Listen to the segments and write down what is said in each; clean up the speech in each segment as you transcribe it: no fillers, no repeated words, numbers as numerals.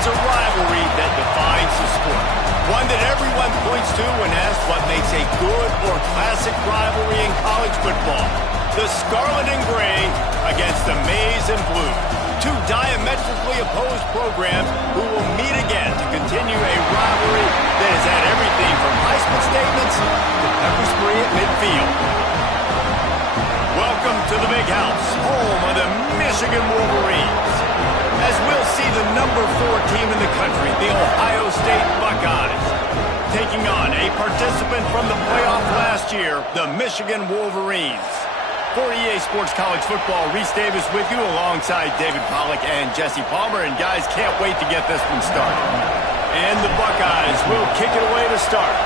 It's a rivalry that defines the sport. One that everyone points to when asked what makes a good or classic rivalry in college football. The Scarlet and Gray against the Maize and Blue. Two diametrically opposed programs who will meet again to continue a rivalry that has had everything from Heisman statements to pepper spray at midfield. Welcome to the Big House, home of the Michigan Wolverines. As we'll see the number 4 team in the country, the Ohio State Buckeyes, taking on a participant from the playoff last year, the Michigan Wolverines. For EA Sports College Football, Reese Davis with you alongside David Pollack and Jesse Palmer. And guys, can't wait to get this one started. And the Buckeyes will kick it away to start.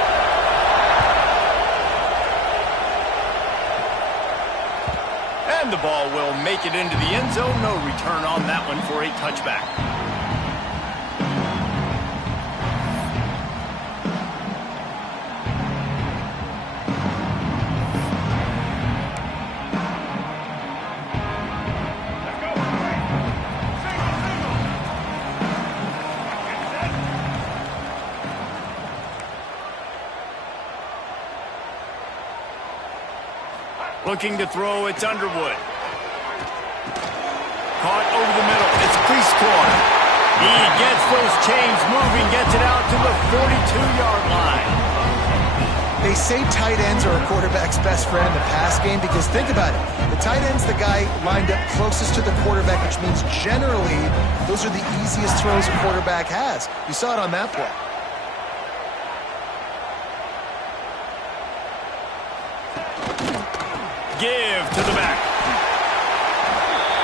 And the ball will make it into the end zone. No return on that one for a touchback. Looking to throw, it's Underwood. Caught over the middle, it's Prieskorn. He gets those chains moving, gets it out to the 42-yard line. They say tight ends are a quarterback's best friend in the pass game because think about it. The tight end's the guy lined up closest to the quarterback, which means generally those are the easiest throws a quarterback has. You saw it on that play. Give to the back.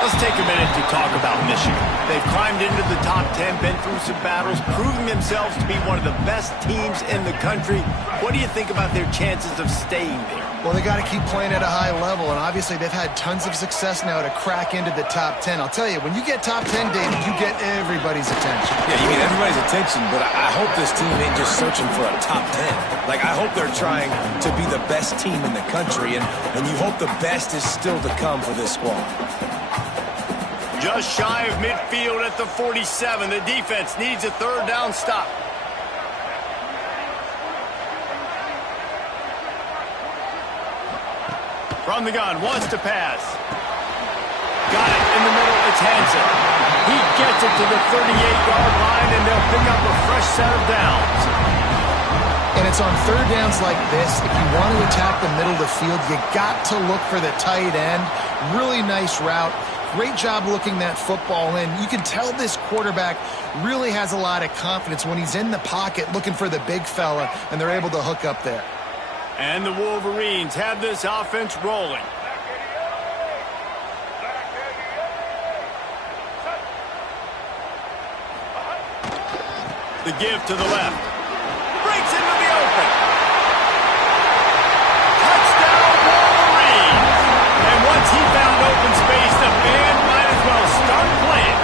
Let's take a minute to talk about Michigan. They've climbed into the top 10, been through some battles, proving themselves to be one of the best teams in the country. What do you think about their chances of staying there? Well, they got to keep playing at a high level, and obviously they've had tons of success now to crack into the top 10. I'll tell you, when you get top 10, David, you get everybody's attention. Yeah, you get everybody's attention, but I hope this team ain't just searching for a top 10. Like, I hope they're trying to be the best team in the country, and you hope the best is still to come for this squad. Just shy of midfield at the 47. The defense needs a third down stop. From the gun, wants to pass. Got it in the middle, it's Hansen. He gets it to the 38-yard line, and they'll pick up a fresh set of downs. And it's on third downs like this. If you want to attack the middle of the field, you got to look for the tight end. Really nice route. Great job looking that football in. You can tell this quarterback really has a lot of confidence when he's in the pocket looking for the big fella, and they're able to hook up there. And the Wolverines have this offense rolling. The give to the left. Breaks into the open. Touchdown, Wolverines! And once he found open space, the band might as well start playing.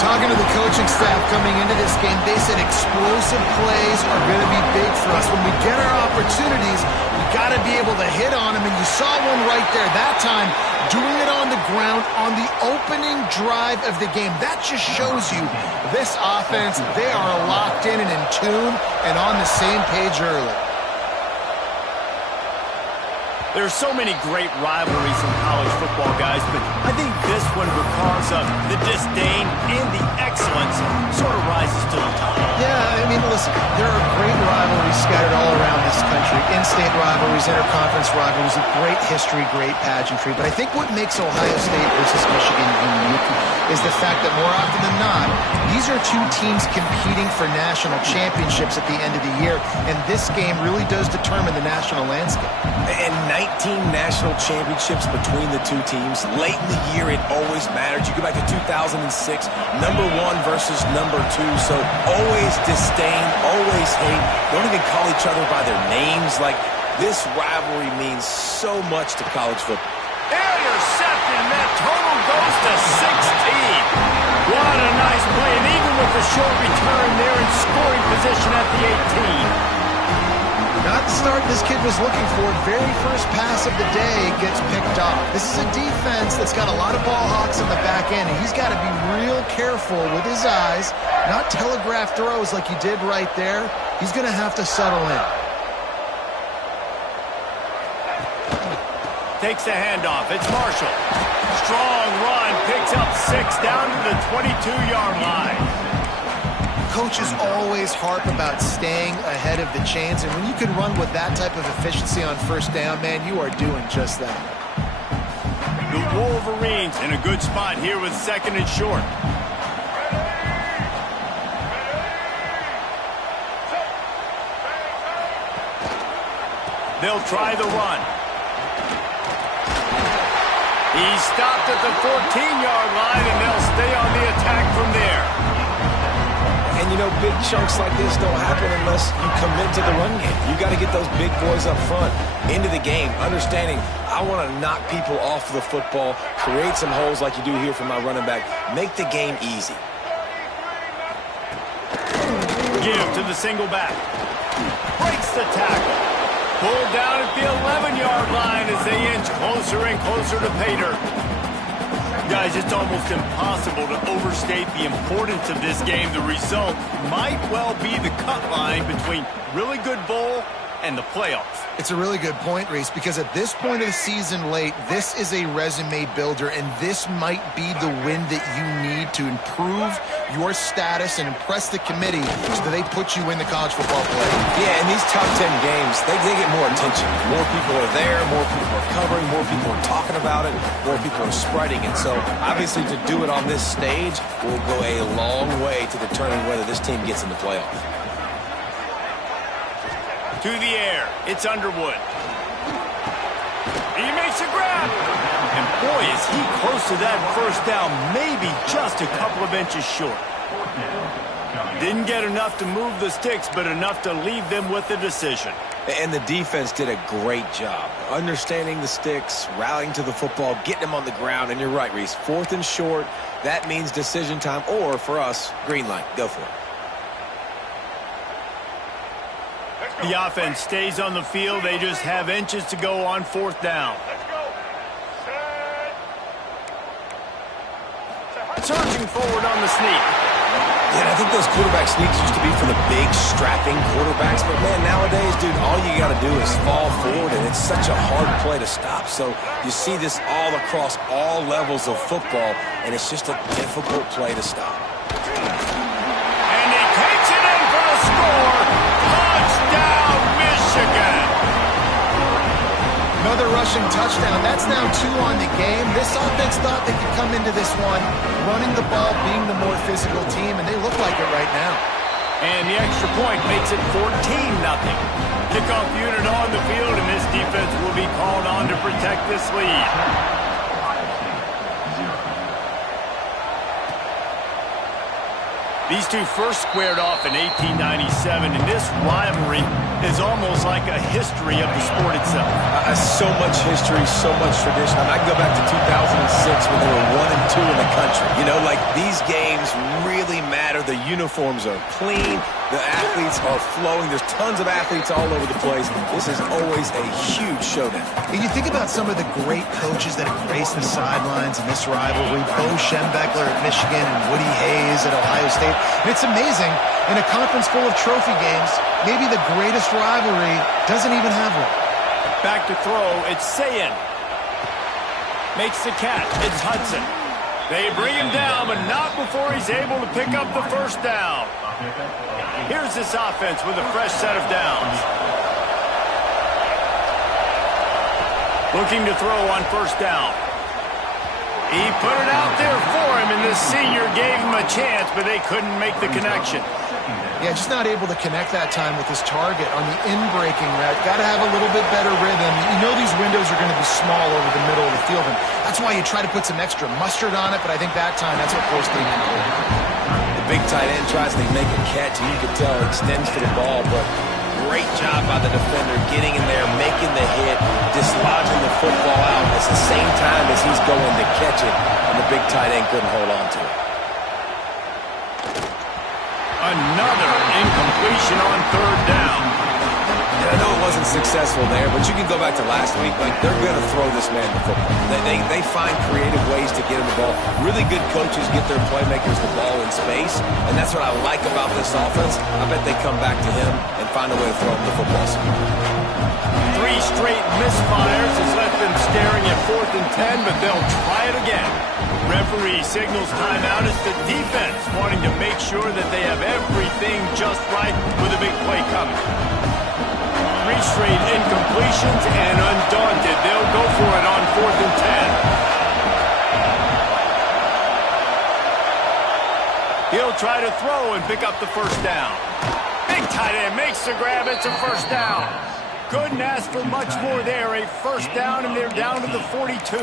Talking to the coaching staff coming into this game, they said explosive plays are going to be big for us. When we get our opportunities, we got to be able to hit on them, and you saw one right there that time, doing it on the ground on the opening drive of the game. That just shows you this offense, they are locked in and in tune and on the same page early. There's so many great rivalries in college football, guys, but I think this one, because of the disdain and the excellence, sort of rises to the top. Yeah, I mean, listen, there are great rivalries scattered all around this country. In-state rivalries, interconference rivalries, a great history, great pageantry. But I think what makes Ohio State versus Michigan unique is the fact that more often than not, these are two teams competing for national championships at the end of the year, and this game really does determine the national landscape. And 19 national championships between the two teams. Late in the year, it always matters. You go back to 2006, number 1 versus number 2. So always disdain, always hate. Don't even call each other by their names. Like, this rivalry means so much to college football. Intercepted, and that total goes to 16. What a nice play, and even with the short return, they're in scoring position at the 18. Not the start this kid was looking for. Very first pass of the day gets picked off. This is a defense that's got a lot of ball hawks in the back end, and he's got to be real careful with his eyes, not telegraph throws like he did right there. He's going to have to settle in. Takes the handoff. It's Marshall. Strong run. Picks up 6 down to the 22-yard line. Coaches always harp about staying ahead of the chains, and when you can run with that type of efficiency on first down, man, you are doing just that. The Wolverines in a good spot here with 2nd and short. They'll try the run. He's stopped at the 14-yard line, and they'll stay on the attack from there. And, you know, big chunks like this don't happen unless you commit to the run game. You got to get those big boys up front into the game, understanding I want to knock people off the football, create some holes like you do here for my running back, make the game easy. Give to the single back. Breaks the tackle. Pulled down at the 11-yard line as they inch closer and closer to Pater. Guys, it's almost impossible to overstate the importance of this game. The result might well be the cut line between really good bowl and the playoffs. It's a really good point, Reese, because at this point of the season late, this is a resume builder, and this might be the win that you need to improve your status and impress the committee so that they put you in the college football play. Yeah, in these top 10 games, they get more attention. More people are there, more people are covering, more people are talking about it, more people are spreading it. So, obviously, to do it on this stage will go a long way to determine whether this team gets in the playoffs. To the air, it's Underwood. He makes a grab. And boy, is he close to that first down, maybe just a couple of inches short. Didn't get enough to move the sticks, but enough to leave them with the decision. And the defense did a great job understanding the sticks, rallying to the football, getting them on the ground. And you're right, Reese, 4th and short, that means decision time, or for us, green light. Go for it. The offense stays on the field. They just have inches to go on 4th down. Surging forward on the sneak. Yeah, I think those quarterback sneaks used to be for the big, strapping quarterbacks. But, man, nowadays, dude, all you got to do is fall forward, and it's such a hard play to stop. So you see this all across all levels of football, and it's just a difficult play to stop. And he takes it in for the score. Touchdown, Michigan. Another rushing touchdown. That's now 2 on the game. This offense thought they could come into this one running the ball, being the more physical team, and they look like it right now. And the extra point makes it 14-0. Kickoff unit on the field, and this defense will be called on to protect this lead. These two first squared off in 1897, and this rivalry is almost like a history of the sport itself. So much history, so much tradition. I can go back to 2006 when they were 1 and 2 in the country. You know, like these games really matter. The uniforms are clean. The athletes are flowing. There's tons of athletes all over the place. This is always a huge showdown. And you think about some of the great coaches that have graced the sidelines in this rivalry. Bo Schembechler at Michigan and Woody Hayes at Ohio State. And it's amazing, in a conference full of trophy games, maybe the greatest rivalry doesn't even have one. Back to throw, it's Sayin. Makes the catch, it's Hudson. They bring him down, but not before he's able to pick up the first down. Here's this offense with a fresh set of downs. Looking to throw on first down. He put it out there for him, and the senior gave him a chance, but they couldn't make the connection. Yeah, just not able to connect that time with his target on the in-breaking route. Got to have a little bit better rhythm. You know these windows are going to be small over the middle of the field, and that's why you try to put some extra mustard on it, but I think that time that's what forced the injury. The big tight end tries to make a catch, and you can tell it extends to the ball, but great job by the defender getting in there, making the hit, dislodging the football out at the same time as he's going to catch it, and the big tight end couldn't hold on to it. Another incompletion on third down. I know it wasn't successful there, but you can go back to last week. Like, they're going to throw this man the football. They find creative ways to get him the ball. Really good coaches get their playmakers the ball in space, and that's what I like about this offense. I bet they come back to him and find a way to throw him the football. 3 straight misfires has left them staring at 4th and 10, but they'll try it again. Referee signals timeout as the defense wanting to make sure that they have everything just right with a big play coming. 3 straight incompletions, and undaunted, they'll go for it on 4th and 10. He'll try to throw and pick up the first down. Big tight end makes the grab. It's a first down. Couldn't ask for much more there. A first down, and they're down to the 42.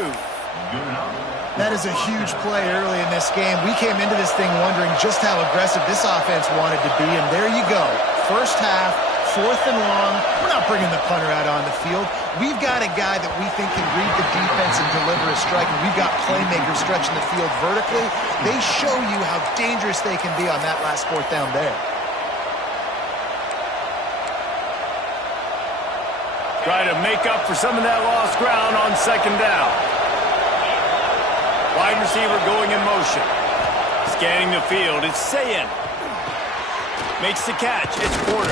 That is a huge play early in this game. We came into this thing wondering just how aggressive this offense wanted to be, and there you go. First half, 4th and long. We're not bringing the punter out on the field. We've got a guy that we think can read the defense and deliver a strike, and we've got playmakers stretching the field vertically. They show you how dangerous they can be on that last 4th down there. Try to make up for some of that lost ground on 2nd down. Wide receiver going in motion. Scanning the field, it's Sayin. Makes the catch, it's Porter.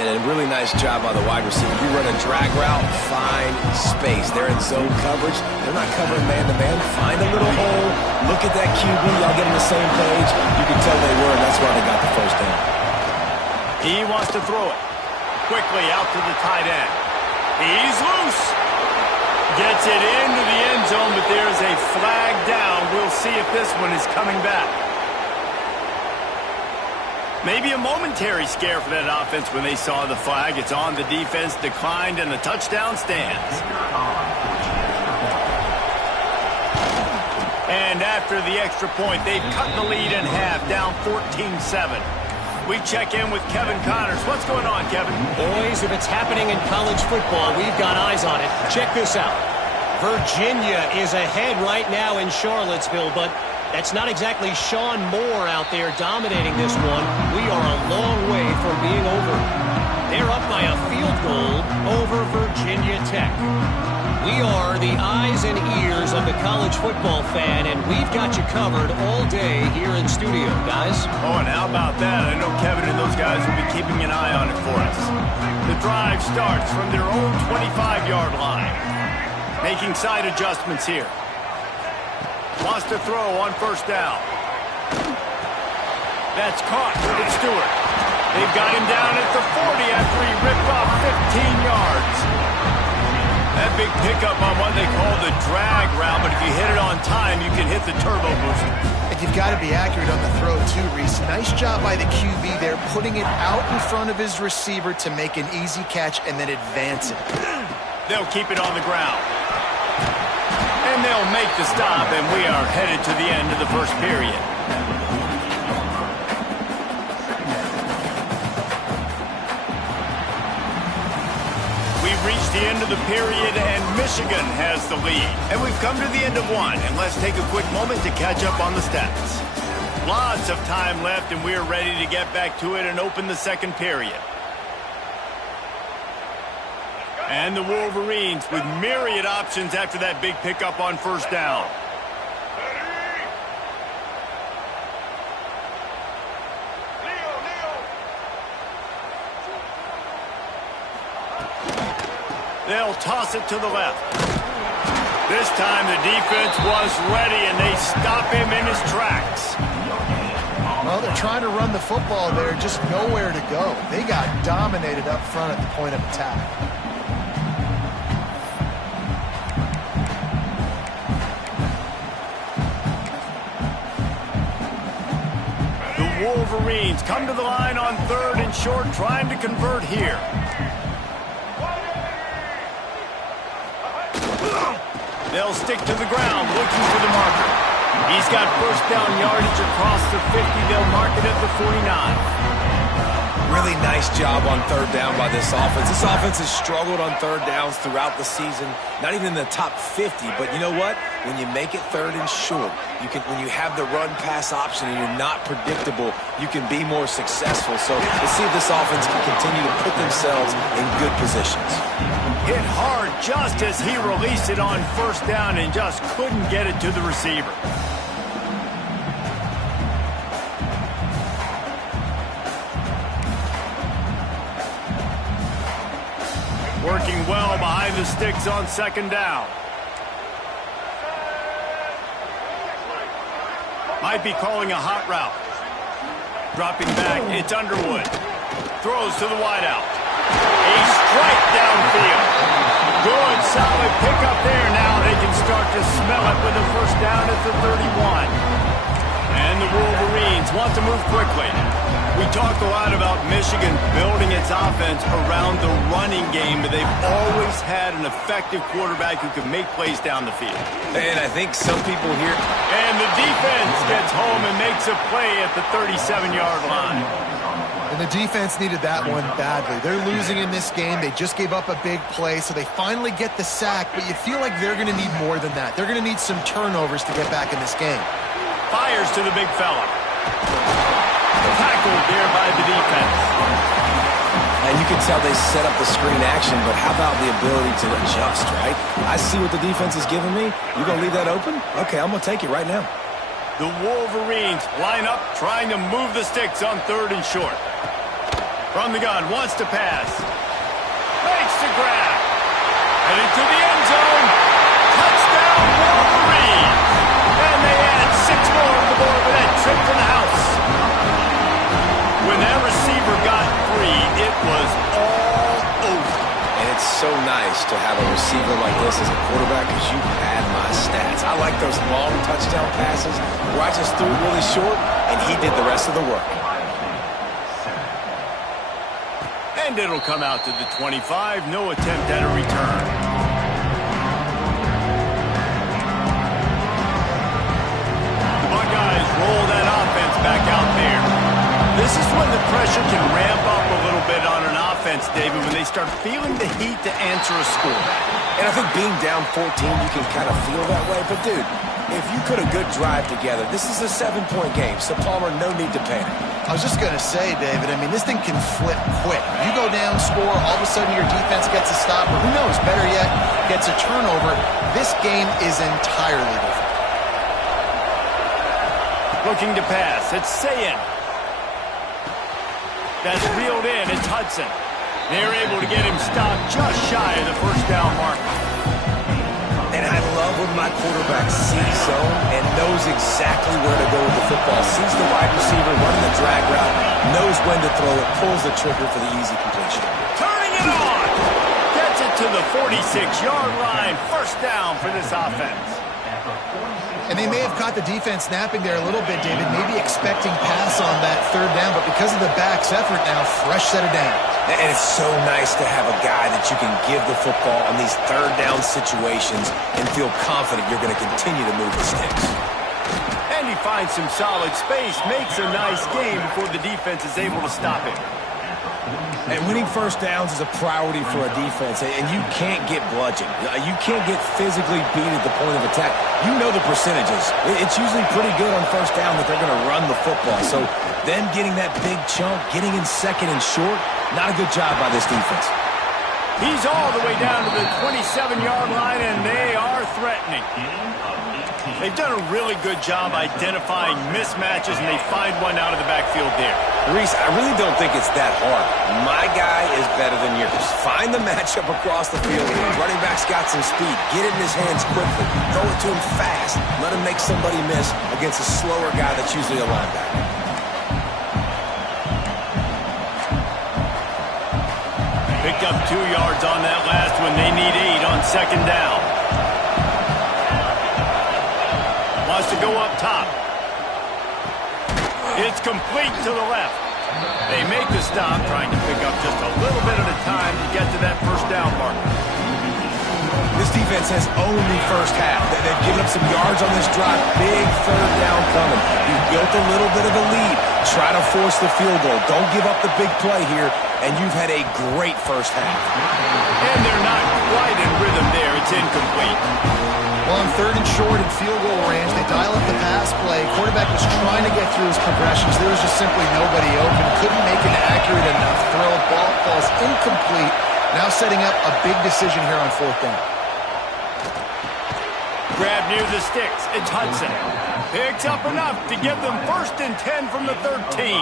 And a really nice job by the wide receiver. You run a drag route, find space. They're in zone coverage. They're not covering man-to-man. Find a little hole. Look at that QB. Y'all get on the same page. You can tell they were, and that's why they got the first down. He wants to throw it. Quickly out to the tight end. He's loose. Gets it into the end zone, but there's a flag down. We'll see if this one is coming back. Maybe a momentary scare for that offense when they saw the flag. It's on, the defense declined, and the touchdown stands. And after the extra point, they've cut the lead in half, down 14-7. We check in with Kevin Connors. What's going on, Kevin? Boys, if it's happening in college football, we've got eyes on it. Check this out. Virginia is ahead right now in Charlottesville, but that's not exactly Sean Moore out there dominating this one. We are a long way from being over. They're up by a field goal over Virginia Tech. We are the eyes and ears of the college football fan, and we've got you covered all day here in studio, guys. Oh, and how about that? I know Kevin and those guys will be keeping an eye on it for us. The drive starts from their own 25-yard line. Making side adjustments here. Wants to throw on 1st down. That's caught. It's Stewart. They've got him down at the 40 after he ripped off 15 yards. That big pickup on what they call the drag route, but if you hit it on time, you can hit the turbo booster. And you've got to be accurate on the throw, too, Reese. Nice job by the QB there, putting it out in front of his receiver to make an easy catch and then advance it. They'll keep it on the ground. And they'll make the stop, and we are headed to the end of the first period. We've reached the end of the period, and Michigan has the lead. And we've come to the end of one, and let's take a quick moment to catch up on the stats. Lots of time left, and we're ready to get back to it and open the second period. And the Wolverines with myriad options after that big pickup on 1st down. They'll toss it to the left. This time the defense was ready, and they stop him in his tracks. Well, they're trying to run the football there, just nowhere to go. They got dominated up front at the point of attack. The Wolverines come to the line on 3rd and short, trying to convert here. They'll stick to the ground, looking for the marker. He's got 1st down yardage across the 50. They'll mark it at the 49. Really nice job on third down by this offense. This offense has struggled on third downs throughout the season. Not even in the top 50, but you know what? When you make it third and short, when you have the run-pass option and you're not predictable, you can be more successful. So let's see if this offense can continue to put themselves in good positions. Hit hard just as he released it on first down and just couldn't get it to the receiver. Working well behind the sticks on second down. Might be calling a hot route. Dropping back, it's Underwood. Throws to the wideout. A strike downfield. Good, solid pickup there. Now they can start to smell it with a first down at the 31. And the Wolverines want to move quickly. We talked a lot about Michigan building its offense around the running game, but they've always had an effective quarterback who can make plays down the field. And I think some people here... And the defense gets home and makes a play at the 37-yard line. And the defense needed that one badly. They're losing in this game. They just gave up a big play, so they finally get the sack, but you feel like they're going to need more than that. They're going to need some turnovers to get back in this game. Fires to the big fella. Tackled there by the defense. And you can tell they set up the screen action, but how about the ability to adjust, right? I see what the defense is giving me. You going to leave that open? Okay, I'm going to take it right now. The Wolverines line up, trying to move the sticks on third and short. From the gun, wants to pass. Makes the grab. Headed to the end zone. Touchdown, Wolverines. And they add 6 more on the board with that trip to the house. When that receiver got free, it was all over. And it's so nice to have a receiver like this as a quarterback because you had my stats. I like those long touchdown passes where I just threw it really short and he did the rest of the work. And it'll come out to the 25. No attempt at a return. The Buckeyes roll that offense back out there. This is when the pressure can ramp up a little bit on an offense, David, when they start feeling the heat to answer a score. And I think being down 14, you can kind of feel that way. But, dude, if you put a good drive together, this is a 7-point game. So, Palmer, no need to panic. I was just going to say, David, I mean, this thing can flip quick. You go down, score, all of a sudden your defense gets a stop, or who knows, better yet, gets a turnover. This game is entirely different. Looking to pass. It's Sayin. That's reeled in. It's Hudson. They're able to get him stopped just shy of the first down mark. And I love when my quarterback sees zone and knows exactly where to go with the football. Sees the wide receiver running the drag route, knows when to throw it, pulls the trigger for the easy completion. Turning it on! Gets it to the 46-yard line. First down for this offense. And they may have caught the defense snapping there a little bit, David, maybe expecting pass on that third down, but because of the back's effort now, fresh set of down. And it's so nice to have a guy that you can give the football on these third down situations and feel confident you're going to continue to move the sticks. And he finds some solid space, makes a nice game before the defense is able to stop him. And winning first downs is a priority for a defense, and you can't get bludgeoned. You can't get physically beat at the point of attack. You know the percentages. It's usually pretty good on first down that they're going to run the football. So them getting that big chunk, getting in second and short, not a good job by this defense. He's all the way down to the 27-yard line, and they are threatening. They've done a really good job identifying mismatches, and they find one out of the backfield there. Reese, I really don't think it's that hard. My guy is better than yours. Find the matchup across the field. Running back's got some speed. Get it in his hands quickly. Throw it to him fast. Let him make somebody miss against a slower guy that's usually a linebacker. Picked up 2 yards on that last one. They need 8 on second down. Wants to go up top. It's complete to the left. They make the stop, trying to pick up just a little bit at a time to get to that first down marker. This defense has owned the first half. They've given up some yards on this drive. Big third down coming. You've built a little bit of a lead. Try to force the field goal. Don't give up the big play here, and you've had a great first half. And they're not quite in rhythm there. It's incomplete. Well, on 3rd and short in field goal range, they dial up the pass play. Quarterback was trying to get through his progressions. There was just simply nobody open. Couldn't make an accurate enough throw. Ball falls incomplete. Now setting up a big decision here on 4th down. Grab near the sticks. It's Hudson. Picks up enough to give them 1st and 10 from the 13.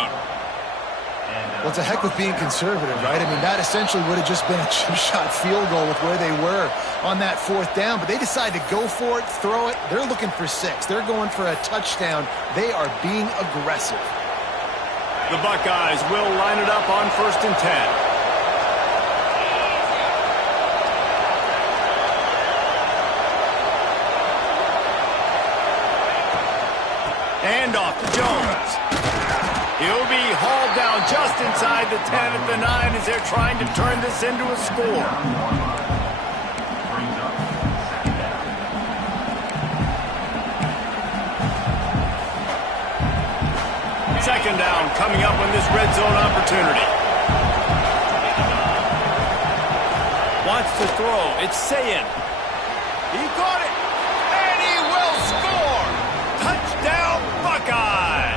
Well, it's a heck with being conservative, right? I mean, that essentially would have just been a chip-shot field goal with where they were on that 4th down. But they decide to go for it, throw it. They're looking for 6. They're going for a touchdown. They are being aggressive. The Buckeyes will line it up on 1st and 10. And off to Jones. He'll be hauled down just inside the 10 at the 9 as they're trying to turn this into a score. Second down coming up on this red zone opportunity. Wants to throw. It's Sayin. He caught it. And he will score. Touchdown Buckeyes.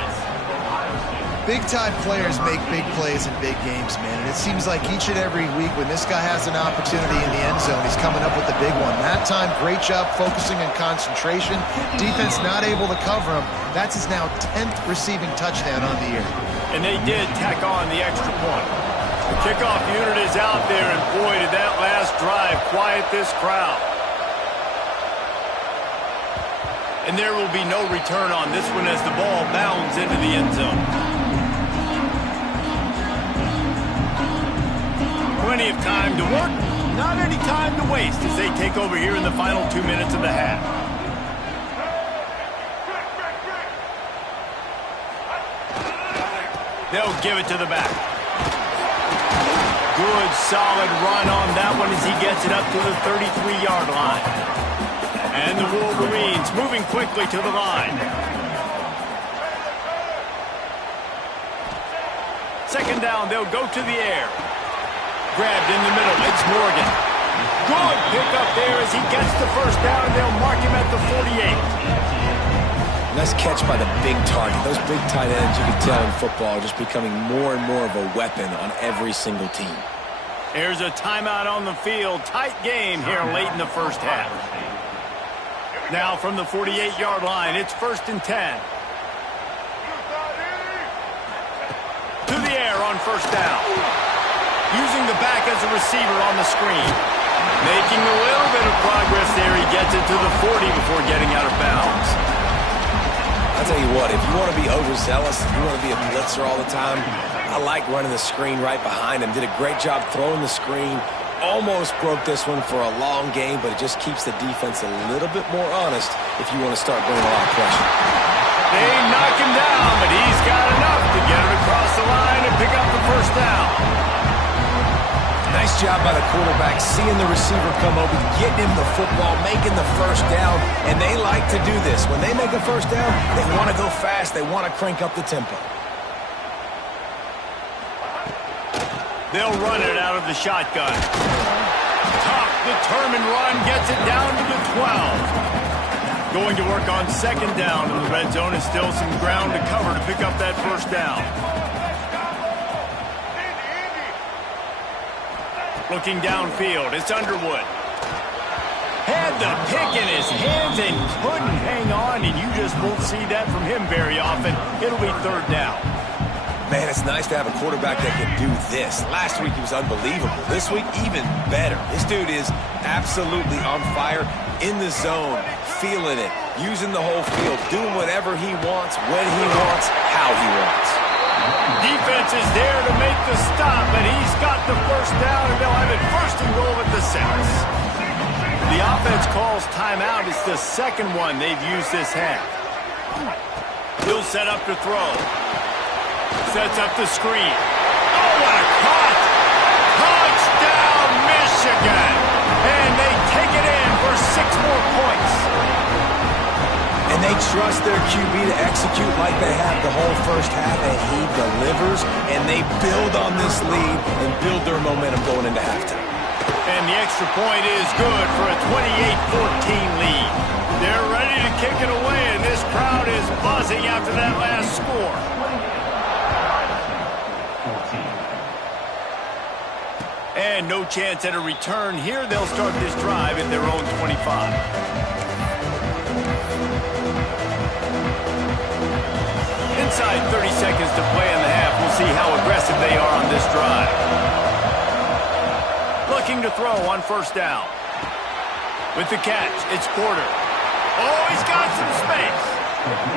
Big-time players make big plays in big games, man. And it seems like each and every week when this guy has an opportunity in the end zone, he's coming up with the big one. That time, great job focusing on concentration. Defense not able to cover him. That's his now 10th receiving touchdown on the year. And they did tack on the extra point. The kickoff unit is out there, and boy, did that last drive quiet this crowd. And there will be no return on this one as the ball bounds into the end zone. Plenty of time to work, not any time to waste as they take over here in the final 2 minutes of the half. They'll give it to the back. Good, solid run on that one as he gets it up to the 33-yard line. And the Wolverines moving quickly to the line. Second down, they'll go to the air. Grabbed in the middle, it's Morgan. Good pickup there as he gets the first down, and they'll mark him at the 48. Nice catch by the big target. Those big tight ends, you can tell in football, are just becoming more and more of a weapon on every single team. There's a timeout on the field. Tight game here late in the first half. Now from the 48-yard line, it's 1st and 10. To the air on 1st down. Using the back as a receiver on the screen. Making a little bit of progress there. He gets it to the 40 before getting out of bounds. I'll tell you what, if you want to be overzealous, if you want to be a blitzer all the time, I like running the screen right behind him. Did a great job throwing the screen. Almost broke this one for a long game, but it just keeps the defense a little bit more honest if you want to start bringing a lot of pressure. They knock him down, but he's got enough to get it across the line and pick up the first down. Nice job by the quarterback, seeing the receiver come over, getting him the football, making the first down, and they like to do this. When they make a first down, they want to go fast. They want to crank up the tempo. They'll run it out of the shotgun. Tough, determined run, gets it down to the 12. Going to work on second down in the red zone, and still some ground to cover to pick up that first down. Looking downfield, it's Underwood. Had the pick in his hands and couldn't hang on, and you just won't see that from him very often. It'll be 3rd down. Man, it's nice to have a quarterback that can do this. Last week he was unbelievable. This week, even better. This dude is absolutely on fire, in the zone, feeling it, using the whole field, doing whatever he wants, when he wants, how he wants. Defense is there to make the stop, and he's got the first down, and they'll have it 1st and goal at the 6. The offense calls timeout. It's the second one they've used this half. He'll set up to throw. Sets up the screen. Oh, what a cut! Touchdown, Michigan! And they take it in for 6 more points. And they trust their QB to execute like they have the whole first half, and he delivers, and they build on this lead and build their momentum going into halftime. And the extra point is good for a 28-14 lead. They're ready to kick it away, and this crowd is buzzing after that last score. And no chance at a return here. They'll start this drive at their own 25. Inside 30 seconds to play in the half. We'll see how aggressive they are on this drive. Looking to throw on first down. With the catch, it's Porter. Oh, he's got some space.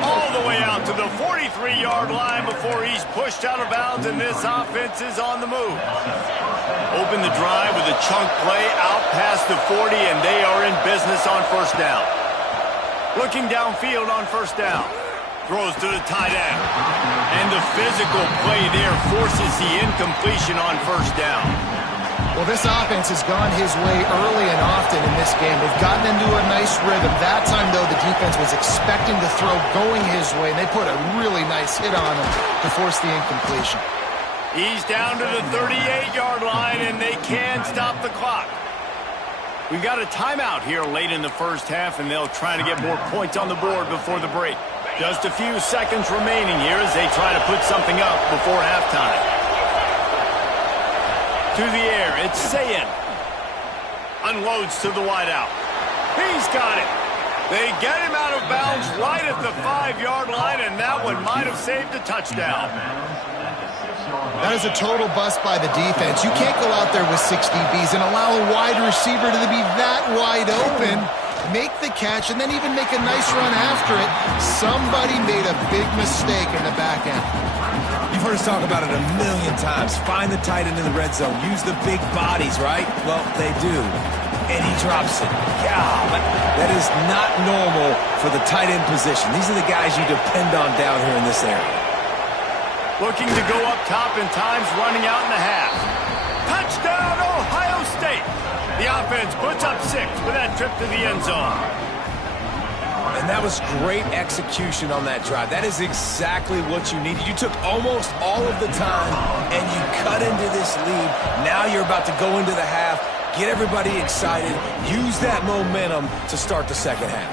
All the way out to the 43-yard line before he's pushed out of bounds, and this offense is on the move. Open the drive with a chunk play out past the 40, and they are in business on first down. Looking downfield on first down. Throws to the tight end. And the physical play there forces the incompletion on first down. Well, this offense has gone his way early and often in this game. They've gotten into a nice rhythm. That time, though, the defense was expecting the throw going his way, and they put a really nice hit on him to force the incompletion. He's down to the 38-yard line, and they can stop the clock. We've got a timeout here late in the first half, and they'll try to get more points on the board before the break. Just a few seconds remaining here as they try to put something up before halftime. To the air, it's Sayin. Unloads to the wideout. He's got it. They get him out of bounds right at the 5-yard line, and that one might have saved a touchdown. That is a total bust by the defense. You can't go out there with 6 DBs and allow a wide receiver to be that wide open, make the catch, and then even make a nice run after it. Somebody made a big mistake in the back end. You've heard us talk about it a million times. Find the tight end in the red zone. Use the big bodies, right? Well, they do. And he drops it. God, that is not normal for the tight end position. These are the guys you depend on down here in this area. Looking to go up top, and time's running out in the half. Touchdown, Ohio State! The offense puts up 6 with that trip to the end zone. And that was great execution on that drive. That is exactly what you needed. You took almost all of the time, and you cut into this lead. Now you're about to go into the half, get everybody excited, use that momentum to start the second half.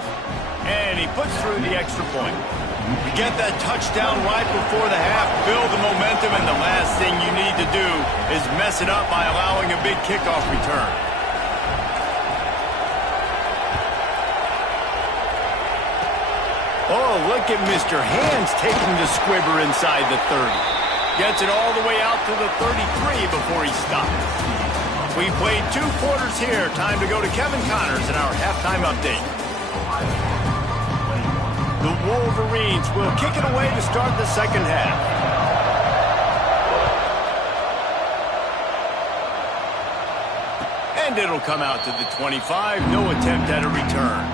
And he puts through the extra point. You get that touchdown right before the half, build the momentum, and the last thing you need to do is mess it up by allowing a big kickoff return. Oh, look at Mr. Hands taking the squibber inside the 30. Gets it all the way out to the 33 before he stops. We played 2 quarters here. Time to go to Kevin Connors in our halftime update. The Wolverines will kick it away to start the second half. And it'll come out to the 25. No attempt at a return.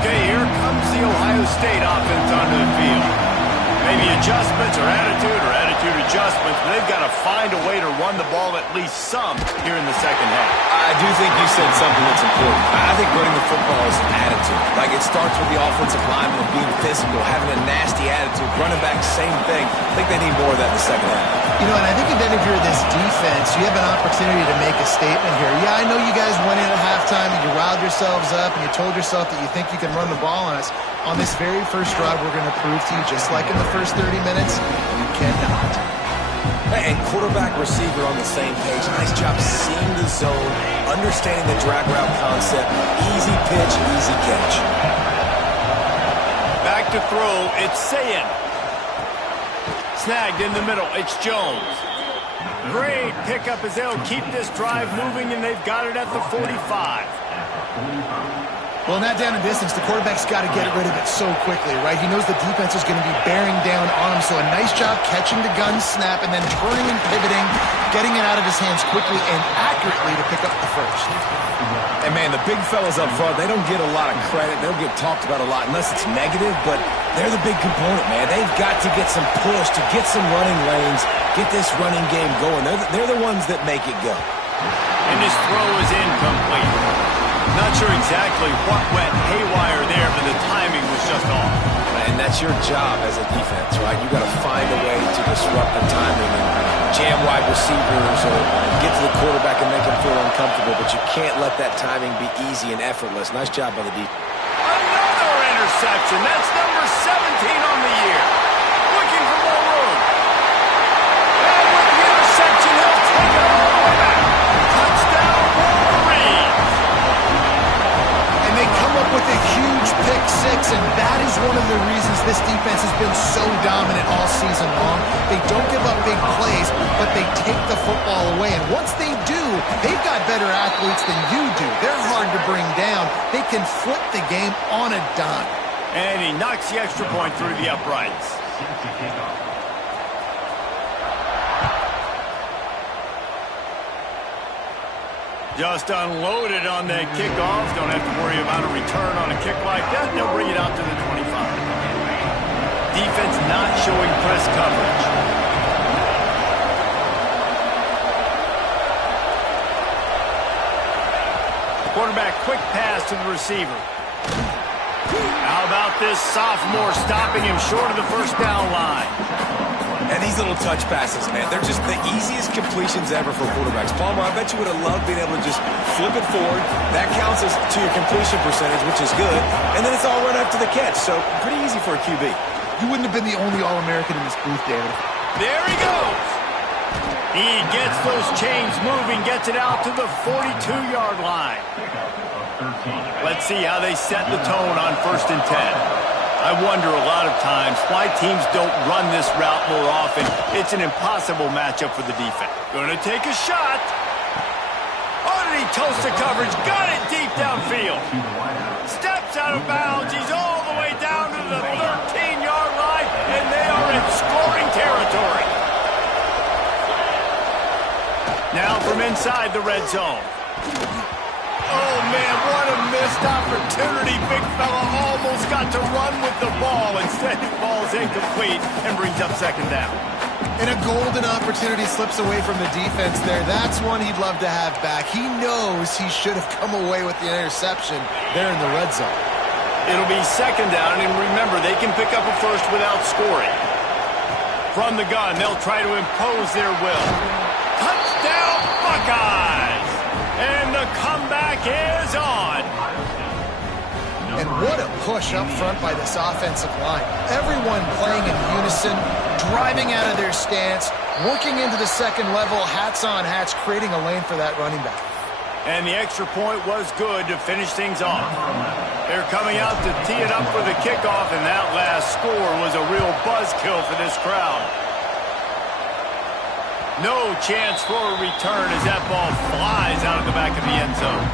Okay, here comes the Ohio State offense onto the field. Maybe adjustments or attitude adjustments, but they've got to find a way to run the ball at least some here in the second half. I do think you said something that's important. I think running the football is an attitude. Like, it starts with the offensive lineman being physical, having a nasty attitude. Running back, same thing. I think they need more of that in the second half. You know, and I think then if you're this defense, you have an opportunity to make a statement here. Yeah, I know you guys went in at halftime and you riled yourselves up and you told yourself that you think you can run the ball on us. On this very first drive, we're going to prove to you, just like in the first 30 minutes, you cannot. And quarterback, receiver on the same page. Nice job seeing the zone, understanding the drag route concept. Easy pitch, easy catch. Back to throw, it's Sayin. Snagged in the middle, it's Jones. Great pickup as they'll keep this drive moving, and they've got it at the 45. Well, in that down and distance, the quarterback's got to get rid of it so quickly, right? He knows the defense is going to be bearing down on him, so a nice job catching the gun snap and then turning and pivoting, getting it out of his hands quickly and accurately to pick up the first. And, man, the big fellas up front, they don't get a lot of credit. They don't get talked about a lot unless it's negative, but they're the big component, man. They've got to get some push, to get some running lanes, get this running game going. They're the ones that make it go. And his throw is incomplete. Not sure exactly what went haywire there, but the timing was just off. And that's your job as a defense, right? You got to find a way to disrupt the timing and jam wide receivers or get to the quarterback and make him feel uncomfortable, but you can't let that timing be easy and effortless. Nice job by the defense. Another interception. That's number 17 on the year. Looking for more room. And with the interception, he'll take it all the way back. Touchdown, Wolverines. And they come up with a huge pick six, and that is one of the reasons this defense has been so dominant all season long. They don't give up big plays, but they take the football away. And once they do, they've got better athletes than you do. They're hard to bring down. They can flip the game on a dime. And he knocks the extra point through the uprights. Just unloaded on that kickoff. Don't have to worry about a return on a kick like that. They'll bring it out to the 25. Defense not showing press coverage. Quarterback quick pass to the receiver. How about this sophomore stopping him short of the first down line? And these little touch passes, man, they're just the easiest completions ever for quarterbacks. Palmer, I bet you would have loved being able to just flip it forward. That counts as to your completion percentage, which is good. And then it's all run after the catch, so pretty easy for a QB. You wouldn't have been the only All-American in this booth, David. There he goes. He gets those chains moving, gets it out to the 42-yard line. Let's see how they set the tone on 1st and 10. I wonder a lot of times why teams don't run this route more often. It's an impossible matchup for the defense. Going to take a shot. Oh, did he toast the coverage? Got it deep downfield. Steps out of bounds. He's all the way down to the 13-yard line, and they are in scoring territory. Now from inside the red zone. Oh, man, what a missed opportunity. Big fella almost got to run with the ball. Instead, it falls incomplete and brings up 2nd down. And a golden opportunity slips away from the defense there. That's one he'd love to have back. He knows he should have come away with the interception there in the red zone. It'll be 2nd down, and remember, they can pick up a first without scoring. From the gun, they'll try to impose their will. Touchdown, Buckeyes! And the comeback is on. And what a push up front by this offensive line. Everyone playing in unison, driving out of their stance, working into the second level, hats on hats, creating a lane for that running back. And the extra point was good to finish things off. They're coming out to tee it up for the kickoff, and that last score was a real buzzkill for this crowd. No chance for a return as that ball flies out of the back of the end zone.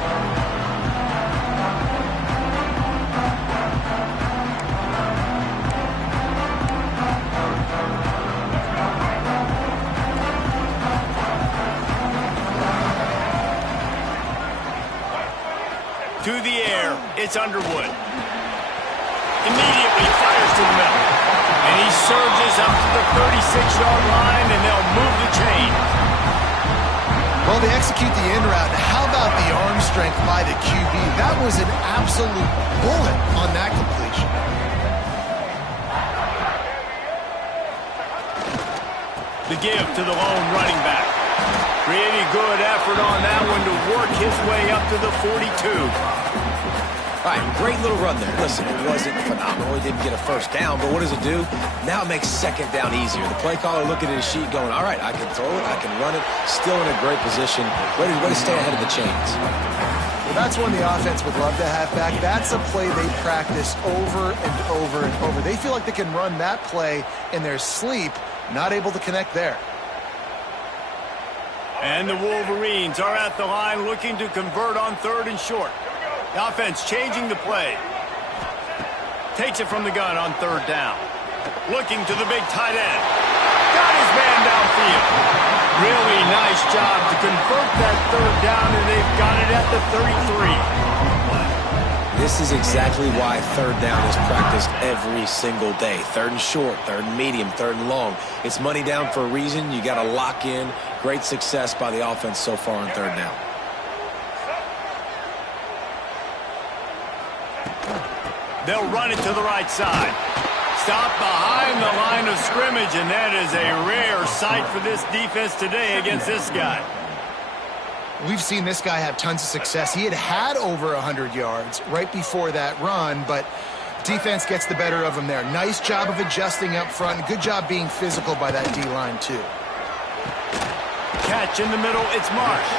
To the air, it's Underwood. Immediately fires to the middle. And he surges up to the 36-yard line, and they'll move the chains. Well, they execute the in route. How about the arm strength by the QB? That was an absolute bullet on that completion. The give to the lone running back. Pretty good effort on that one to work his way up to the 42. All right, great little run there. Listen, it wasn't phenomenal. He didn't get a first down, but what does it do? Now it makes 2nd down easier. The play caller looking at his sheet going, all right, I can throw it, I can run it, still in a great position, ready to stay ahead of the chains. Well, that's one the offense would love to have back. That's a play they practice over and over and over. They feel like they can run that play in their sleep, not able to connect there. And the Wolverines are at the line looking to convert on 3rd and short. The offense changing the play. Takes it from the gun on 3rd down. Looking to the big tight end. Got his man downfield. Really nice job to convert that third down, and they've got it at the 33. This is exactly why third down is practiced every single day. Third and short, third and medium, third and long. It's money down for a reason. You got to lock in. Great success by the offense so far on third down. They'll run it to the right side. Stop behind the line of scrimmage, and that is a rare sight for this defense today against this guy. We've seen this guy have tons of success. He had over 100 yards right before that run, but defense gets the better of him there. Nice job of adjusting up front. Good job being physical by that D-line, too. Catch in the middle, it's Marsh.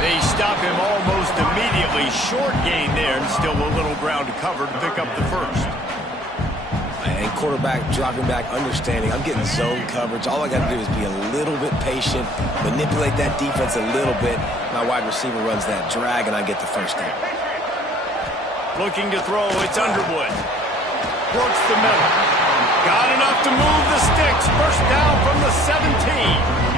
They stop him almost immediately. Short gain there, and still a little ground to cover to pick up the first. And quarterback dropping back, understanding I'm getting zone coverage. All I got to do is be a little bit patient, manipulate that defense a little bit. My wide receiver runs that drag, and I get the first down. Looking to throw, it's Underwood. Works the middle. Got enough to move the sticks. First down from the 17.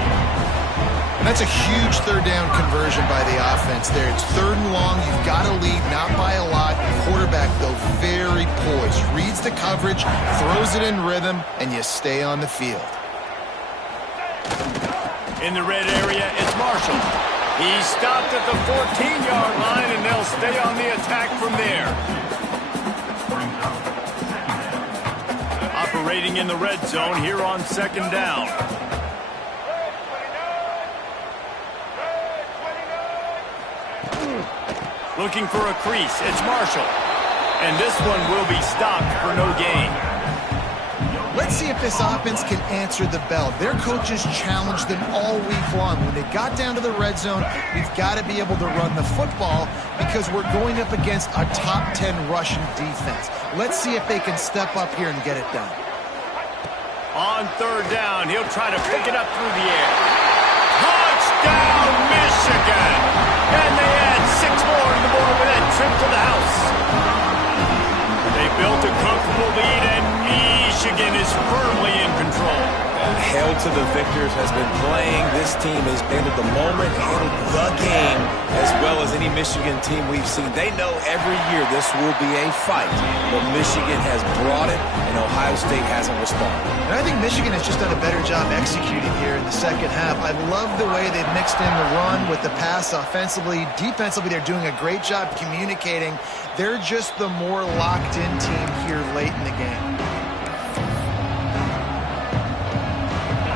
And that's a huge third down conversion by the offense there. It's third and long. You've got to lead, not by a lot. Quarterback, though, very poised. Reads the coverage, throws it in rhythm, and you stay on the field. In the red area, it's Marshall. He stopped at the 14-yard line, and they'll stay on the attack from there. Operating in the red zone here on second down. Looking for a crease, it's Marshall. And this one will be stopped for no gain. Let's see if this offense can answer the bell. Their coaches challenged them all week long. When they got down to the red zone, we've got to be able to run the football because we're going up against a top 10 Russian defense. Let's see if they can step up here and get it done. On third down, he'll try to pick it up through the air. Touchdown, Michigan! And they add 6 more to the board with that trip to the house. They built a comfortable lead, and Michigan is firmly in control. Hail to the victors has been playing. This team has handled the moment, handled the game, as well as any Michigan team we've seen. They know every year this will be a fight, but Michigan has brought it, and Ohio State hasn't responded. And I think Michigan has just done a better job executing here in the second half. I love the way they've mixed in the run with the pass offensively. Defensively, they're doing a great job communicating. They're just the more locked-in team here late in the game.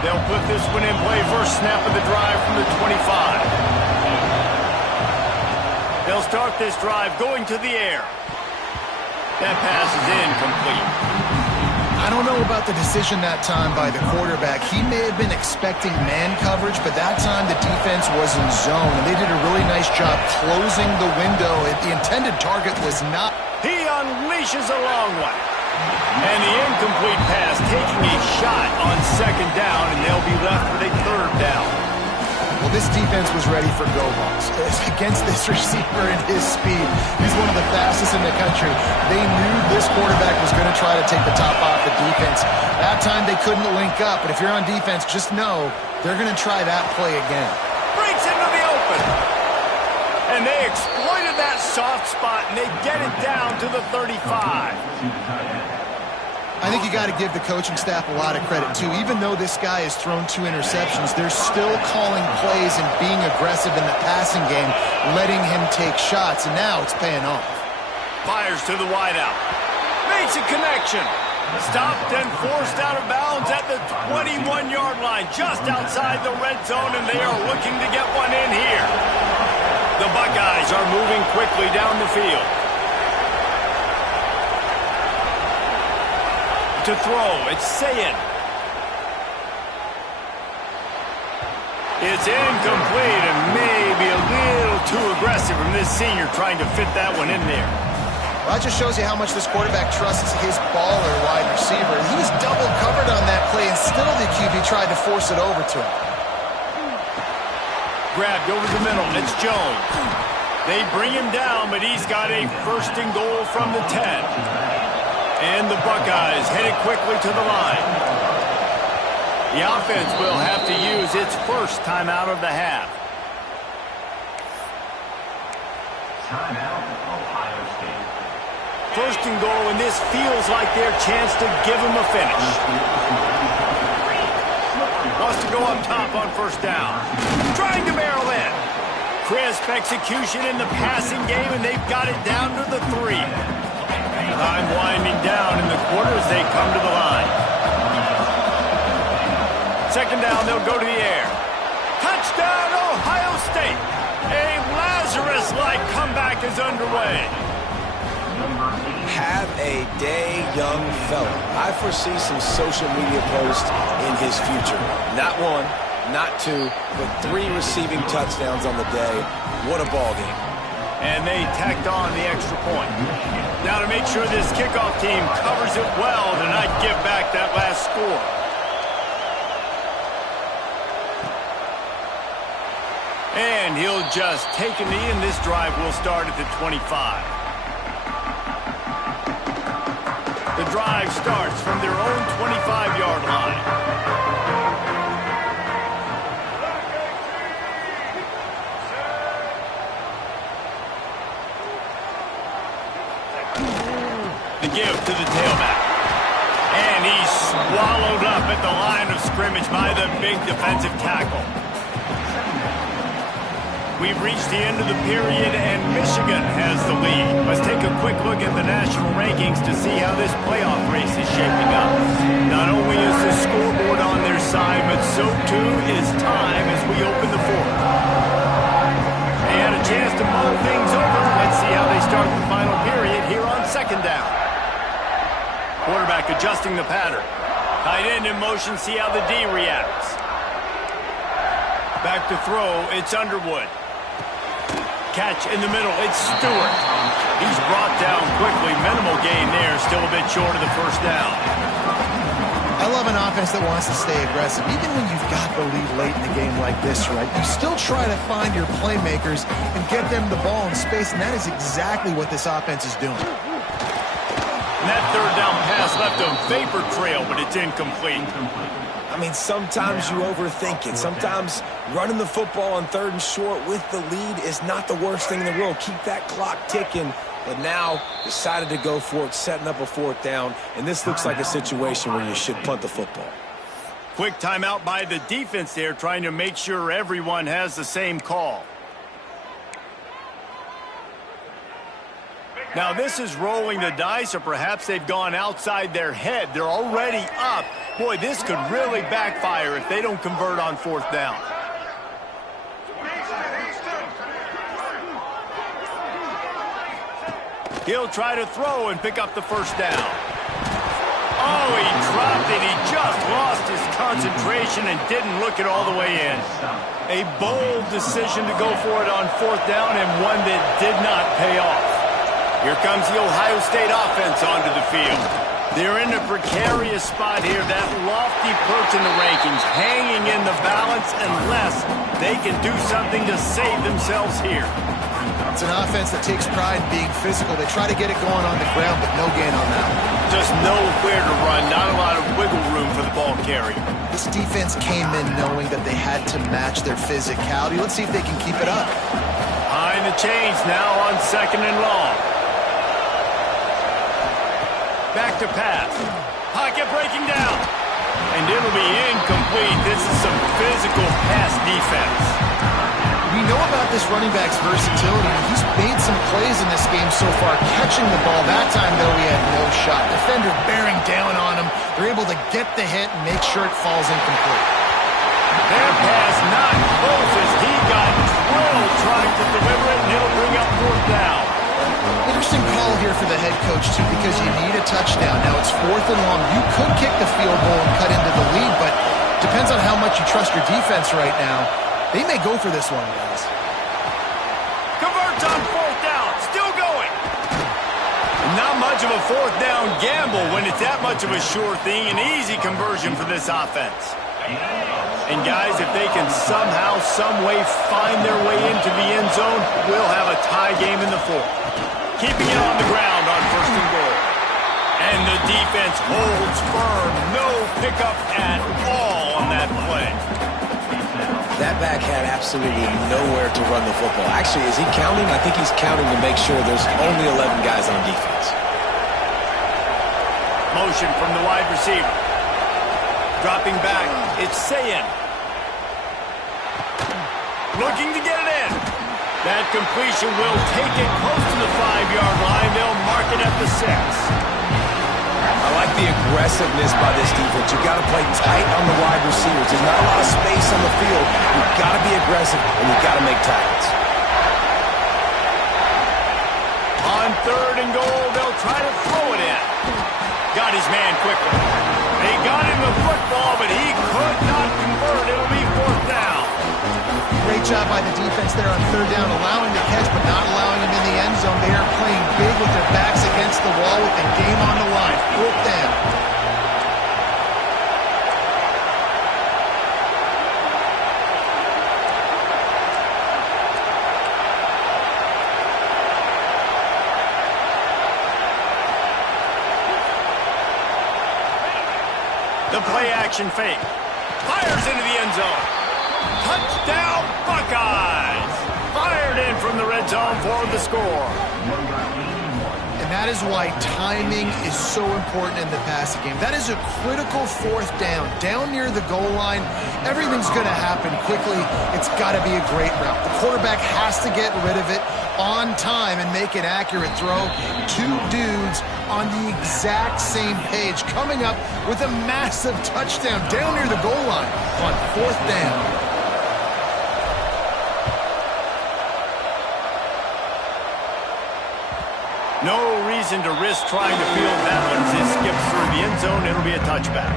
They'll put this one in play. First snap of the drive from the 25. They'll start this drive going to the air. That pass is incomplete. I don't know about the decision that time by the quarterback. He may have been expecting man coverage, but that time the defense was in zone, and they did a really nice job closing the window. The intended target was not. He unleashes a long one. And the incomplete pass taking a shot on second down, and they'll be left with a third down. Well, this defense was ready for go balls. Against this receiver and his speed, he's one of the fastest in the country. They knew this quarterback was going to try to take the top off the defense. That time they couldn't link up, but if you're on defense, just know they're going to try that play again. Breaks into the open. And they exploited that soft spot, and they get it down to the 35. I think you got to give the coaching staff a lot of credit, too. Even though this guy has thrown 2 interceptions, they're still calling plays and being aggressive in the passing game, letting him take shots, and now it's paying off. Fires to the wideout. Makes a connection. Stopped and forced out of bounds at the 21-yard line, just outside the red zone, and they are looking to get one in here. The Buckeyes are moving quickly down the field. To throw, it's Sayin. It's incomplete and maybe a little too aggressive from this senior trying to fit that one in there. Well, that just shows you how much this quarterback trusts his baller wide receiver. He was double covered on that play, and still the QB tried to force it over to him. Grabbed over the middle, it's Jones. They bring him down, but he's got a first and goal from the 10. And the Buckeyes headed quickly to the line. The offense will have to use its first timeout of the half. Timeout, Ohio State. First and goal, and this feels like their chance to give them a finish. Wants to go up top on first down. Trying to barrel in. Crisp execution in the passing game, and they've got it down to the 3. Time winding down in the quarter as they come to the line. Second down, they'll go to the air. Touchdown, Ohio State. A Lazarus-like comeback is underway. Have a day, young fella. I foresee some social media posts in his future. Not 1, not 2, but 3 receiving touchdowns on the day. What a ball game. And they tacked on the extra point. Now to make sure this kickoff team covers it well to not give back that last score. And he'll just take a knee, and this drive will start at the 25. The drive starts from their own 25-yard line. The give to the tailback. And he's swallowed up at the line of scrimmage by the big defensive tackle. We've reached the end of the period, and Michigan has the lead. Let's take a quick look at the national rankings to see how this playoff race is shaping up. Not only is the scoreboard on their side, but so too is time as we open the fourth. They had a chance to mull things over. Let's see how they start the final period here on second down. Quarterback adjusting the pattern. Tight end in motion, see how the D reacts. Back to throw, it's Underwood. Catch in the middle, it's Stewart. He's brought down quickly. Minimal gain there, still a bit short of the first down. I love an offense that wants to stay aggressive. Even when you've got the lead late in the game like this, right, you still try to find your playmakers and get them the ball in space, and that is exactly what this offense is doing. And that third down pass left a vapor trail, but it's incomplete. I mean, sometimes you overthink it. Sometimes running the football on 3rd and short with the lead is not the worst thing in the world. Keep that clock ticking. But now decided to go for it, setting up a 4th down. And this looks like a situation where you should punt the football. Quick timeout by the defense there, trying to make sure everyone has the same call. Now this is rolling the dice, or perhaps they've gone outside their head. They're already up. Boy, this could really backfire if they don't convert on 4th down. He'll try to throw and pick up the first down. Oh, he dropped it. He just lost his concentration and didn't look it all the way in. A bold decision to go for it on 4th down, and one that did not pay off. Here comes the Ohio State offense onto the field. They're in a precarious spot here, that lofty perch in the rankings, hanging in the balance unless they can do something to save themselves here. It's an offense that takes pride in being physical. They try to get it going on the ground, but no gain on that. Just nowhere to run, not a lot of wiggle room for the ball carrier. This defense came in knowing that they had to match their physicality. Let's see if they can keep it up. Behind the chains now on 2nd and long. Back to pass. Pocket breaking down. And it'll be incomplete. This is some physical pass defense. We know about this running back's versatility. He's made some plays in this game so far, catching the ball. That time, though, he had no shot. Defender bearing down on him. They're able to get the hit and make sure it falls incomplete. Their pass not close as he got drilled trying to deliver it, and it'll bring up 4th down. Interesting call here for the head coach, too, because you need a touchdown. Now it's 4th and long. You could kick the field goal and cut into the lead, but depends on how much you trust your defense right now. They may go for this one, guys. Converts on 4th down. Still going. Not much of a 4th down gamble when it's that much of a sure thing. An easy conversion for this offense. And guys, if they can somehow, some way find their way into the end zone, we'll have a tie game in the 4th. Keeping it on the ground on 1st and goal. And the defense holds firm. No pickup at all on on that play. That back had absolutely nowhere to run the football. Actually, is he counting? I think he's counting to make sure there's only 11 guys on defense. Motion from the wide receiver. Dropping back, it's Sayin. Looking to get it in. That completion will take it close to the 5-yard line. They'll mark it at the 6. I like the aggressiveness by this defense. You've got to play tight on the wide receivers. There's not a lot of space on the field. You've got to be aggressive, and you've got to make tackles. On 3rd and goal, they'll try to throw it in. Got his man quickly. They got him the football, but he could not convert. It'll be 4th down. Great job by the defense there on 3rd down, allowing the catch but not allowing him in the end zone. They are playing big with their backs against the wall with the game on the line. 4th down. The play action fake. Fires into the end zone. Touchdown, Buckeyes! Fired in from the red zone for the score. And that is why timing is so important in the passing game. That is a critical 4th down. Down near the goal line, everything's going to happen quickly. It's got to be a great route. The quarterback has to get rid of it on time and make an accurate throw. 2 dudes on the exact same page, coming up with a massive touchdown down near the goal line on 4th down. No reason to risk trying to field that one as it skips through the end zone. It'll be a touchback.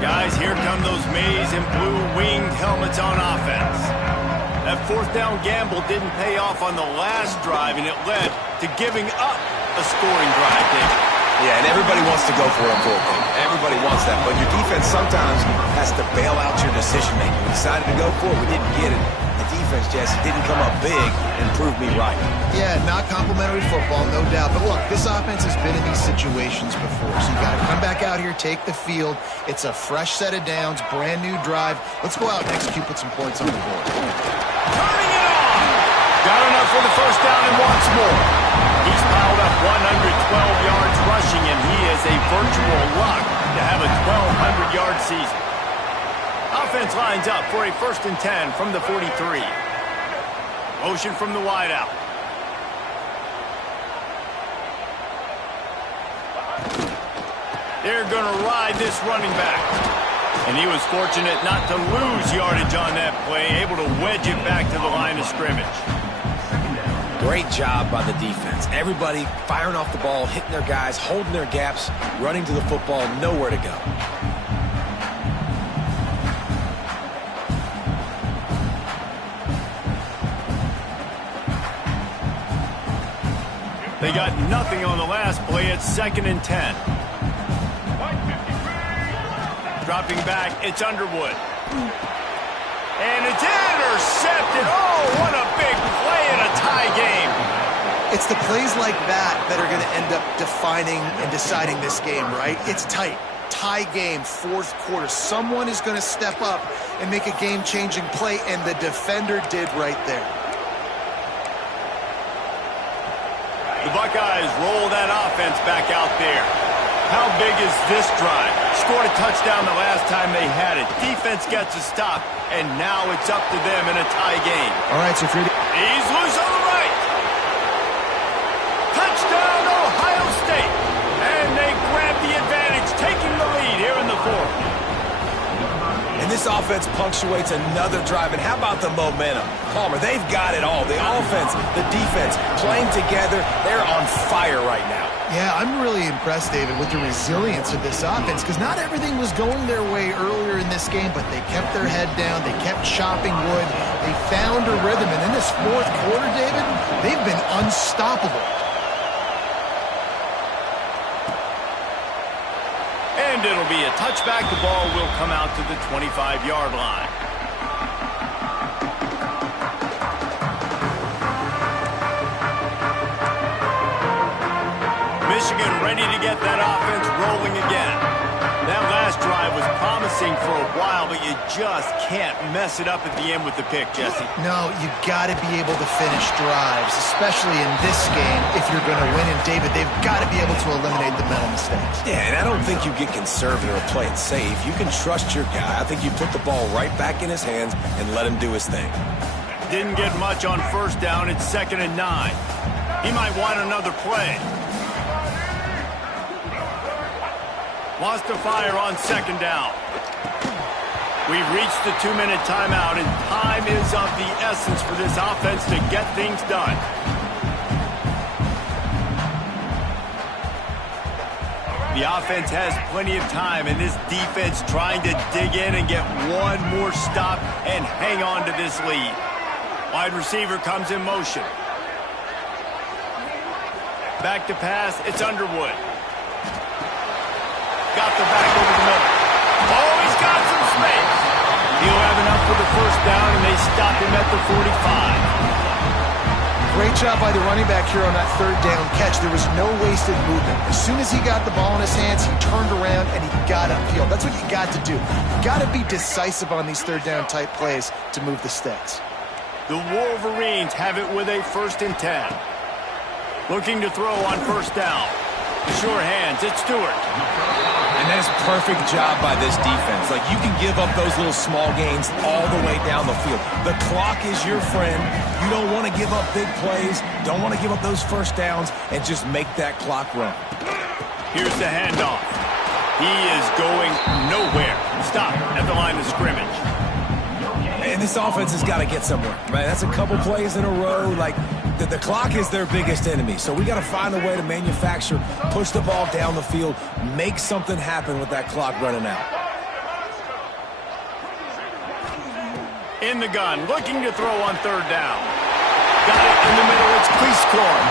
Guys, here come those maize and blue winged helmets on offense. That 4th down gamble didn't pay off on the last drive, and it led to giving up a scoring drive, David. Yeah, and everybody wants to go for it on 4th down. Everybody wants that, but your defense sometimes has to bail out your decision-making. We decided to go for it. We didn't get it. Defense, Jesse, didn't come up big and prove me right. Yeah, not complimentary football, no doubt. But look, this offense has been in these situations before, so you got to come back out here, take the field. It's a fresh set of downs, brand new drive. Let's go out and execute, put some points on the board. Turning it on! Got enough for the 1st down and wants more. He's piled up 112 yards rushing, and he is a virtual lock to have a 1,200-yard season. Offense lines up for a 1st and 10 from the 43. Motion from the wideout. They're going to ride this running back. And he was fortunate not to lose yardage on that play, able to wedge it back to the line of scrimmage. Great job by the defense. Everybody firing off the ball, hitting their guys, holding their gaps, running to the football, nowhere to go. They got nothing on the last play. It's 2nd and 10. Dropping back, it's Underwood. And it's intercepted. Oh, what a big play in a tie game. It's the plays like that that are going to end up defining and deciding this game, right? It's tight. Tie game, 4th quarter. Someone is going to step up and make a game-changing play, and the defender did right there. The Buckeyes roll that offense back out there. How big is this drive? Scored a touchdown the last time they had it. Defense gets a stop, and now it's up to them in a tie game. All right, so if you're... He's loose on the right. Touchdown, Ohio State. And they grab the advantage, taking the lead here in the 4th. And this offense punctuates another drive. And how about the momentum? Palmer, they've got it all. The offense, the defense, playing together. They're on fire right now. Yeah, I'm really impressed, David, with the resilience of this offense, because not everything was going their way earlier in this game, but they kept their head down. They kept chopping wood. They found a rhythm. And in this 4th quarter, David, they've been unstoppable. And it'll be a touchback. The ball will come out to the 25-yard line. Michigan ready to get that offense rolling again. That last drive was promising for a while, but you just can't mess it up at the end with the pick, Jesse. No, you got to be able to finish drives, especially in this game if you're going to win. And, David, they've got to be able to eliminate the mental mistakes. Yeah, and I don't think you get conservative or play it safe. You can trust your guy. I think you put the ball right back in his hands and let him do his thing. Didn't get much on first down. It's 2nd and 9. He might want another play. Wants to fire on 2nd down. We've reached the 2-minute timeout, and time is of the essence for this offense to get things done. The offense has plenty of time, and this defense trying to dig in and get one more stop and hang on to this lead. Wide receiver comes in motion. Back to pass, it's Underwood. Got the back over the middle. Oh, he's got some space. He'll have enough for the first down, and they stop him at the 45. Great job by the running back here on that 3rd down catch. There was no wasted movement. As soon as he got the ball in his hands, he turned around and he got upfield. That's what you got to do. You got to be decisive on these 3rd down type plays to move the sticks. The Wolverines have it with a 1st and 10. Looking to throw on 1st down. The sure hands, it's Stewart. And that's a perfect job by this defense. Like, you can give up those little small gains all the way down the field. The clock is your friend. You don't want to give up big plays. Don't want to give up those first downs and just make that clock run. Here's the handoff. He is going nowhere. Stop at the line of scrimmage. And this offense has got to get somewhere, right? That's a couple plays in a row. Like, the clock is their biggest enemy. So we got to find a way to manufacture, push the ball down the field, make something happen with that clock running out. In the gun, looking to throw on 3rd down. Got it in the middle, it's Cleescorn.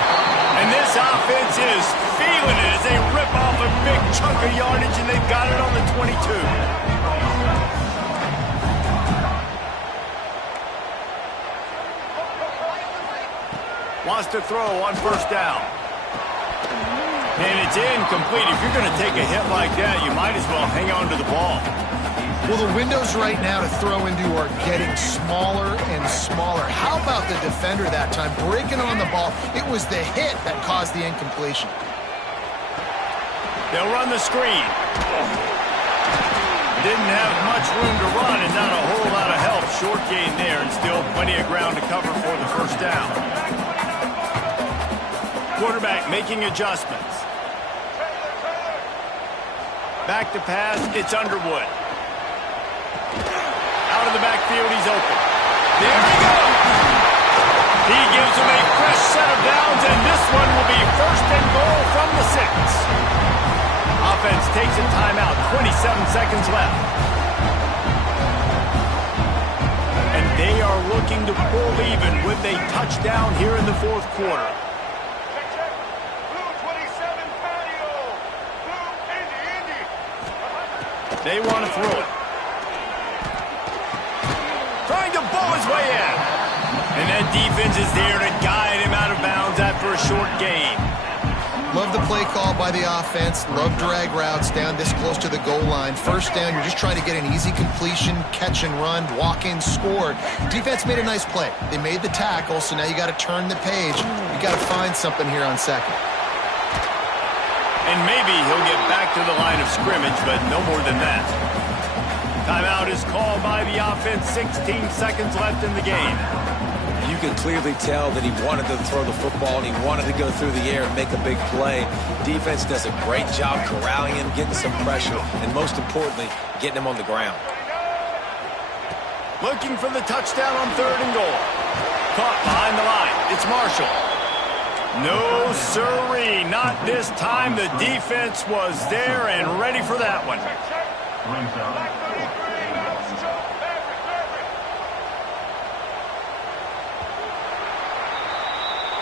And this offense is feeling it as they rip off a big chunk of yardage, and they've got it on the 22. Wants to throw on 1st down. And it's incomplete. If you're going to take a hit like that, you might as well hang on to the ball. Well, the windows right now to throw into are getting smaller and smaller. How about the defender that time breaking on the ball? It was the hit that caused the incompletion. They'll run the screen. Didn't have much room to run and not a whole lot of help. Short gain there and still plenty of ground to cover for the 1st down. Quarterback making adjustments. Back to pass, it's Underwood. Out of the backfield, he's open. There he goes! He gives him a fresh set of downs, and this one will be 1st and goal from the 6. Offense takes a timeout, 27 seconds left. And they are looking to pull even with a touchdown here in the 4th quarter. They want to throw it. Trying to bowl his way in. And that defense is there to guide him out of bounds after a short gain. Love the play call by the offense. Love drag routes down this close to the goal line. 1st down, you're just trying to get an easy completion, catch and run, walk in, score. Defense made a nice play. They made the tackle, so now you got to turn the page. You got to find something here on 2nd. And maybe he'll get back to the line of scrimmage, but no more than that. Timeout is called by the offense. 16 seconds left in the game. You can clearly tell that he wanted to throw the football and he wanted to go through the air and make a big play. Defense does a great job corralling him, getting some pressure, and most importantly, getting him on the ground. Looking for the touchdown on 3rd and goal. Caught behind the line. It's Marshall. No, sirree, not this time. The defense was there and ready for that one.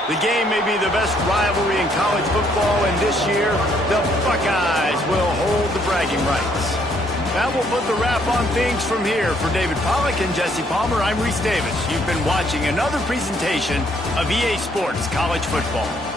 The game may be the best rivalry in college football, and this year, the Buckeyes will hold the bragging rights. That will put the wrap on things from here. For David Pollack and Jesse Palmer, I'm Reese Davis. You've been watching another presentation of EA Sports College Football.